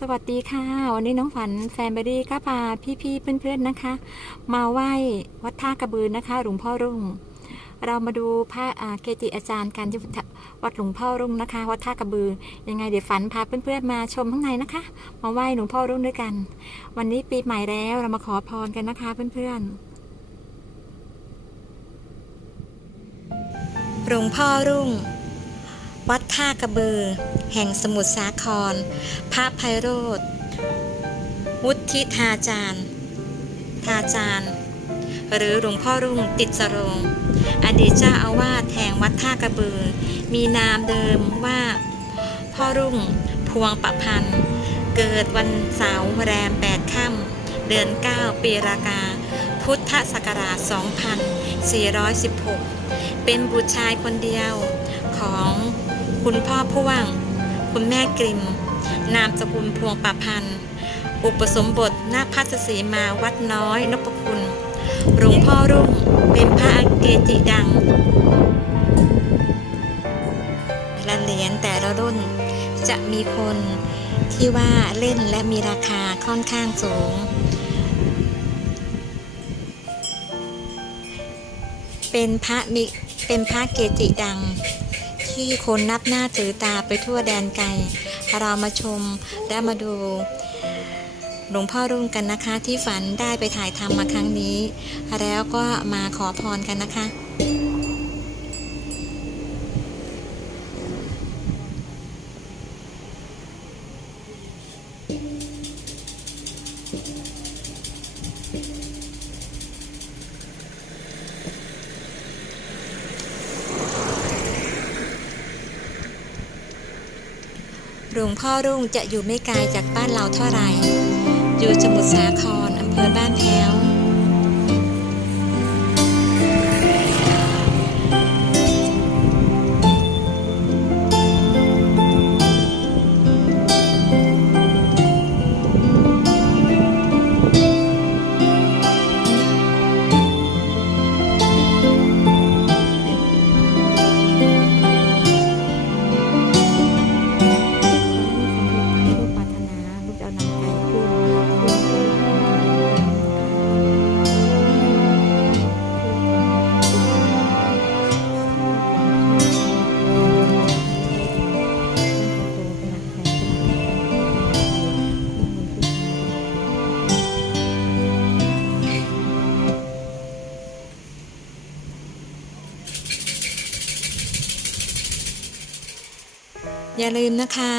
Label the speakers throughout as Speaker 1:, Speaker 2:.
Speaker 1: สวัสดีค่ะ วันนี้น้องฝันแฟนเบอรี่ก็พาพี่ๆเพื่อนๆนะคะ มาไหว้วัดท่ากระบือนะคะหลวงพ่อรุ่ง เรามาดูพระอาเกจิอาจารย์การที่วัดหลวงพ่อรุ่งนะคะ วัดท่ากระบือยังไงเดี๋ยวฝันพาเพื่อนๆมาชมข้างในนะคะ มาไหว้หลวงพ่อรุ่งด้วยกัน วันนี้ปีใหม่แล้วเรามาขอพรกันนะคะเพื่อนๆหลวงพ่อรุ่ง วัดท่ากระบือ แห่งสมุทรสาคร พระไพโรธวุฒิทาจารย์ทาจารย์ หรือหลวงพ่อรุ่งติดสโรงอดีตเจ้าอาวาสแห่งวัดท่ากระบือ มีนามเดิมว่า พ่อรุ่งพวงประพันธ์ เกิดวันเสาร์แรม8ค่ำเดือน9ปีรากา พุทธศักราช 2416 เป็นบุตรชายคนเดียวของ คุณพ่อพ่วง คุณแม่กริม นามสกุลพวงประพันธ์ อุปสมบทณพัสสีมาวัดน้อยนพคุณ หลวงพ่อรุ่งเป็นพระเกจิดังละเหรียญแต่ละรุ่นจะมีคนที่ว่าเล่นและมีราคาค่อนข้างสูง เป็นพระมิเป็นพระเกจิดัง ที่คนนับหน้าถือตาไปทั่วแดนไกล เรามาชมและมาดูหลวงพ่อรุ่งกันนะคะ ที่ฝันได้ไปถ่ายทำมาครั้งนี้ แล้วก็มาขอพรกันนะคะ หลวงพ่อรุ่งจะอยู่ไม่ไกลจากบ้านเราเท่าไหร่ อยู่สมุทรสาครอำเภอบ้านแพ้ว อย่าลืมนะคะ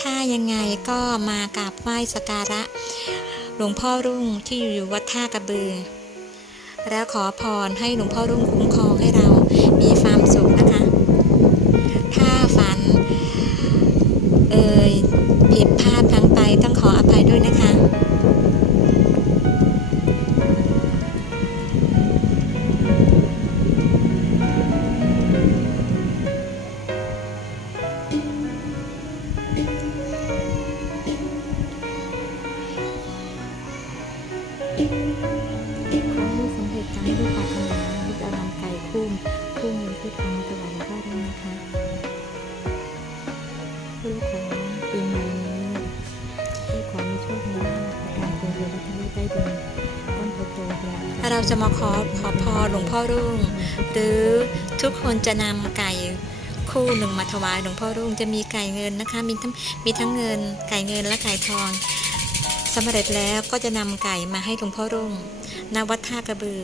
Speaker 1: ถ้ายังไงก็มากราบไหว้สการะ หลวงพ่อรุ่งที่อยู่วัดท่ากระบือ แล้วขอพรให้หลวงพ่อรุ่งคุ้มครองให้เรา ขอให้ลูกสำเร็จตามที่ลูกปรารถนาลูกจะนำไก่คู่คู่เงินที่ทองมาถวายหลวงพ่อด้วยนะคะลูกขอปีใหม่นี้ลูกขอมีโชคมีลาภในการเป็นเรือและทะลุได้ดินต้นโพโตเฮียเราจะมาขอขอพรหลวงพ่อรุ่ง หรือทุกคนจะนำไก่คู่หนึ่งมาถวายหลวงพ่อรุ่งจะมีไก่เงินนะคะ มีทั้งมีทั้งเงินไก่เงินและไก่ทอง สำเร็จแล้วก็จะนำไก่มาให้หลวงพ่อรุ่งณวัดท่ากระบือ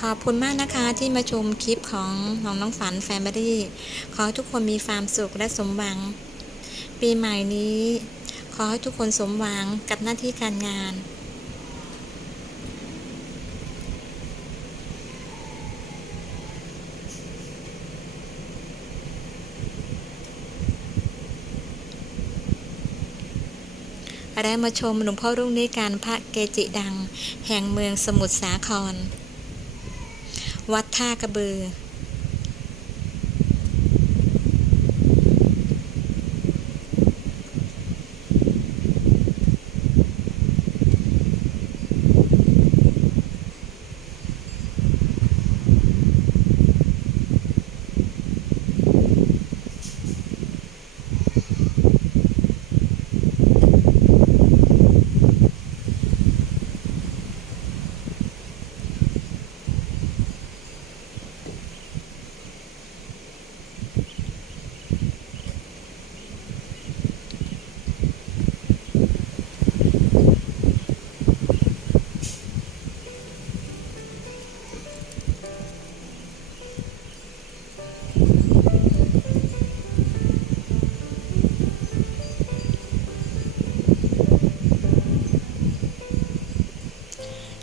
Speaker 1: ขอบคุณมากนะคะที่มาชมคลิปของน้องน้องฝันแฟมิลี่ ขอให้ทุกคนมีความสุขและสมหวัง ปีใหม่นี้ ขอให้ทุกคนสมหวังกับหน้าที่การงาน และมาชมหลวงพ่อรุ่งด้การพระเกจิดัง แห่งเมืองสมุทรสาคร วัดท่ากระบือ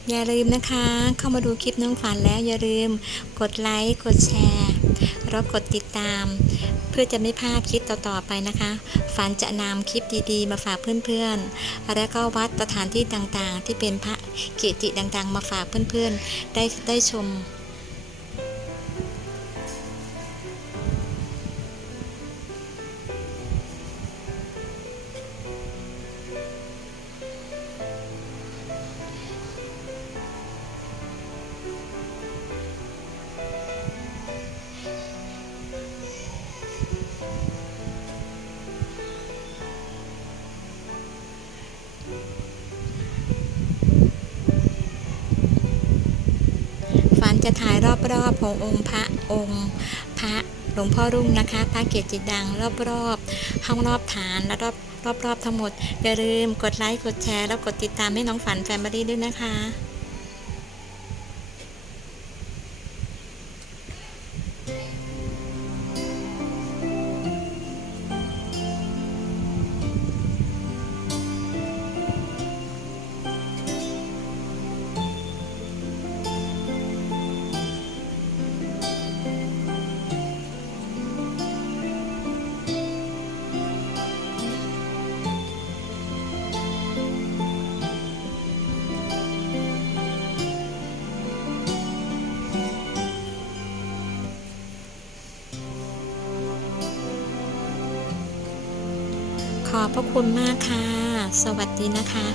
Speaker 1: อย่าลืมนะคะ เข้ามาดูคลิปน้องฝันแล้วอย่าลืมกดไลค์ กดแชร์แล้วกดติดตาม เพื่อจะไม่พลาดคลิปต่อๆไปนะคะ ฝันจะนำคลิปดีๆ มาฝากเพื่อนๆ และก็วัดสถานที่ต่างๆ ที่เป็นพระเกจิดังๆ มาฝากเพื่อนๆ ได้ได้ชม จะถ่ายรอบๆขององค์พระองค์พระหลวงพ่อรุ่งนะคะ พระเกจิดังรอบๆห้องรอบฐานและรอบรอบๆทั้งหมด อย่าลืมกดไลค์ กดแชร์ แล้วกดติดตามให้น้องฝันแฟมิลี่ด้วยนะคะ ขอบพระคุณมากค่ะ สวัสดีนะคะ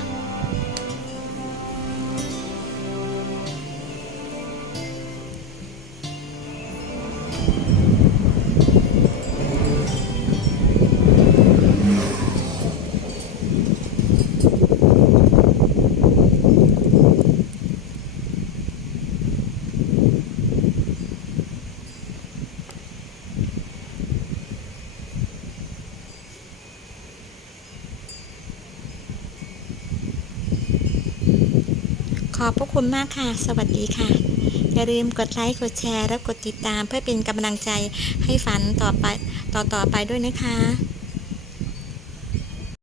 Speaker 1: อบพระคุณมากค่ะ สวัสดีค่ะ อย่าลืมกดไลค์ กดแชร์ และกดติดตามเพื่อเป็นกำลังใจให้ฝันต่อไปต่อต่อไปด้วยนะคะ